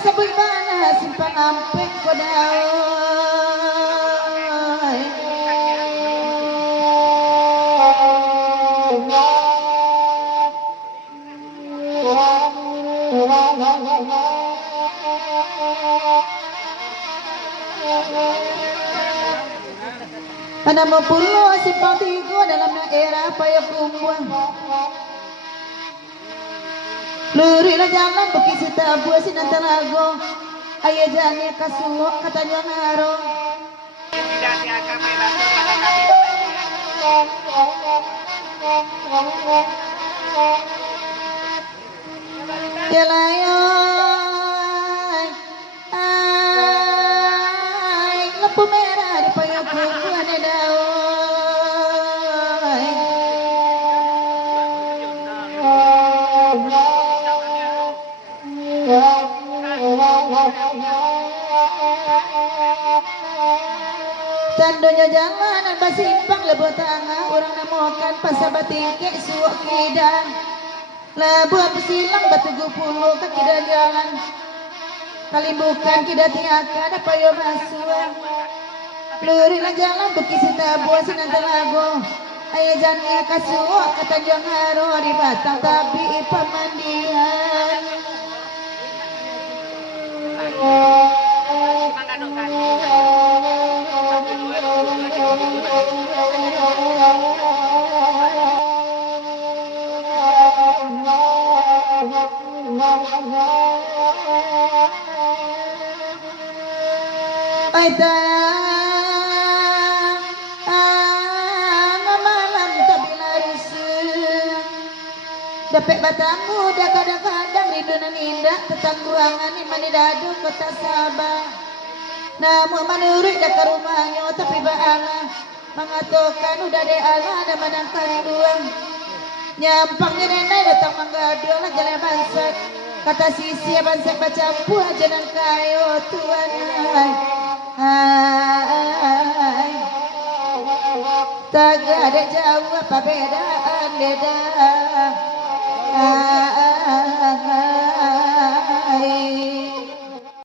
Sabay mana simpang ampek ko daw. Pada mau pulo simpang tigo dalam era payah kumwa. Luri na jalan bukit sita buah sinan tanago. Ayah jani kasuo katanya ngaro. Ya layoy, ay, lampu merah di payung buah nedao. Tandonya jangan basimpang lebuh tangga orang namokan pasabat tingkek suok kidang lebuh pesilang batu gupulu ke kidang jalan kalimbukan kidat tiaka ada payo masuang luri na jalan bukit sita buah sinan telago ayah jangnya kasuok kata jangaro di batang tapi pamandian Aita malam tabilaris dapet batamu dah kadang-kadang ridunan indah tetangguangan imani dadu kota Sabah namun menurut dah ke rumahnya tapi ba'ala mengatakan udah de ala ada menangkan buang nyampang ni nenai datang menggadu lah jalan bansat kata sisi bansat baca buah jalan kayu tuan hai tak ada jauh apa bedaan beda